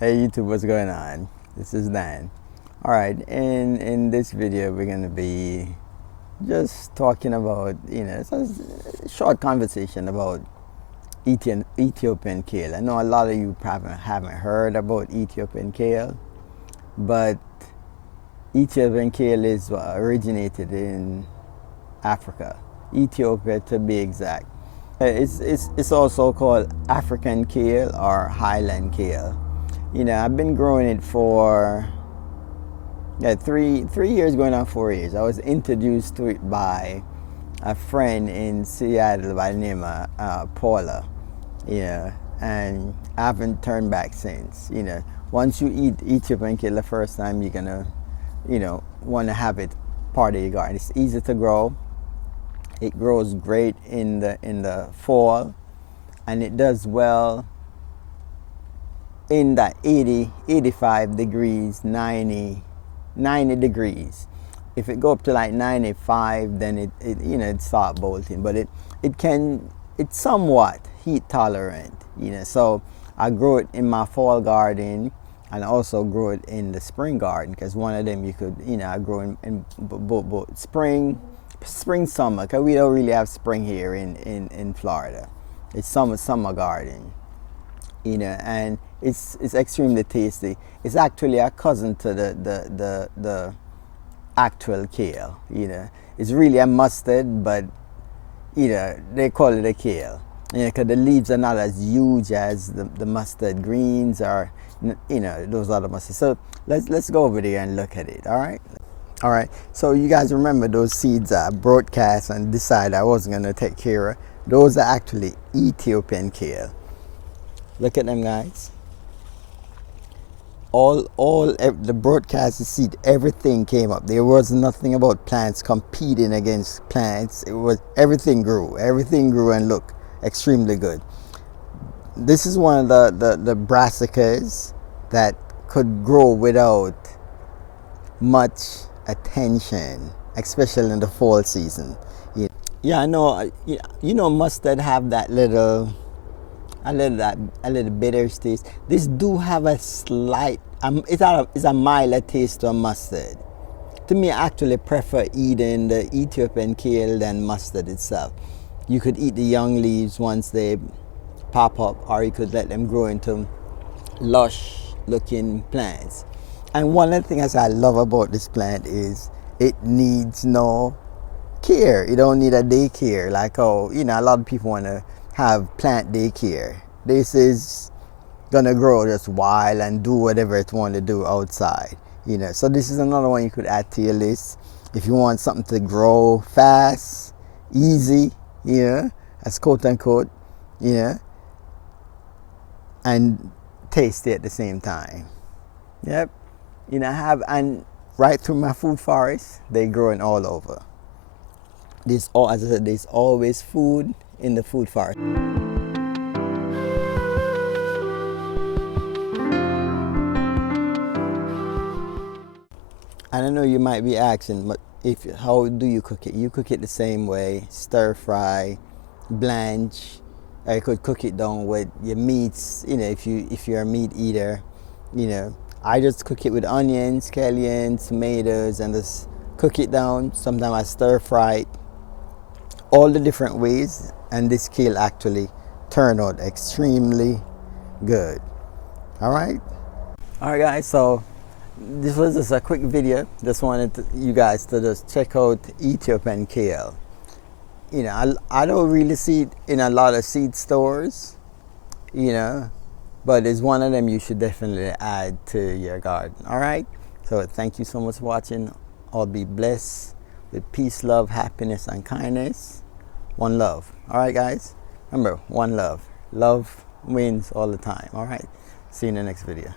Hey YouTube, what's going on? This is Dan. Alright, in this video we're going to be just talking about, it's a short conversation about Ethiopian kale. I know a lot of you probably haven't heard about Ethiopian kale, but Ethiopian kale is originated in Africa, Ethiopia to be exact. It's also called African kale or Highland kale. I've been growing it for 3 years, going on 4 years. I was introduced to it by a friend in Seattle by the name of Paula, and I haven't turned back since. Once you eat Ethiopian kale the first time, you're gonna, want to have it part of your garden. It's easy to grow. It grows great in the fall, and it does well in that 80, 85 degrees, 90 degrees. If it go up to like 95, then it start bolting. But it's somewhat heat tolerant, So I grow it in my fall garden, and I also grow it in the spring garden, because one of them you could, I grow in both spring, summer, because we don't really have spring here in Florida. It's summer garden, and it's extremely tasty. It's actually a cousin to the actual kale. It's really a mustard, but they call it a kale, because the leaves are not as huge as the mustard greens or those other mustards. So let's go over there and look at it. All right, so you guys remember those seeds I broadcast and decided I wasn't going to take care of? Those are actually Ethiopian kale. Look at them, guys. The broadcast seed, everything came up. There was nothing about plants competing against plants. It was everything grew and looked extremely good. This is one of the brassicas that could grow without much attention, especially in the fall season. Yeah, I know. Mustard have that little bitter taste. This do have a slight. It's a milder taste to a mustard. To me, I actually prefer eating the Ethiopian kale than mustard itself. You could eat the young leaves once they pop up, or you could let them grow into lush-looking plants. And one of the things I love about this plant is it needs no care. You don't need a daycare like a lot of people want to have plant daycare. This is gonna grow just wild and do whatever it want to do outside. So this is another one you could add to your list if you want something to grow fast, easy, as quote unquote, and tasty at the same time. Yep. And right through my food forest, they're growing all over. As I said, there's always food in the food forest. And I know you might be asking, but how do you cook it? You cook it the same way: stir fry, blanch. Or you could cook it down with your meats. If you're a meat eater, I just cook it with onions, scallions, tomatoes, and just cook it down. Sometimes I stir fry it. All the different ways, and this kale actually turned out extremely good. All right, guys. So this was just a quick video. Just wanted you guys to just check out Ethiopian kale. I don't really see it in a lot of seed stores, but it's one of them you should definitely add to your garden. All right. So thank you so much for watching. All be blessed with peace, love, happiness, and kindness. One love. All right, guys. Remember, one love. Love wins all the time. All right. See you in the next video.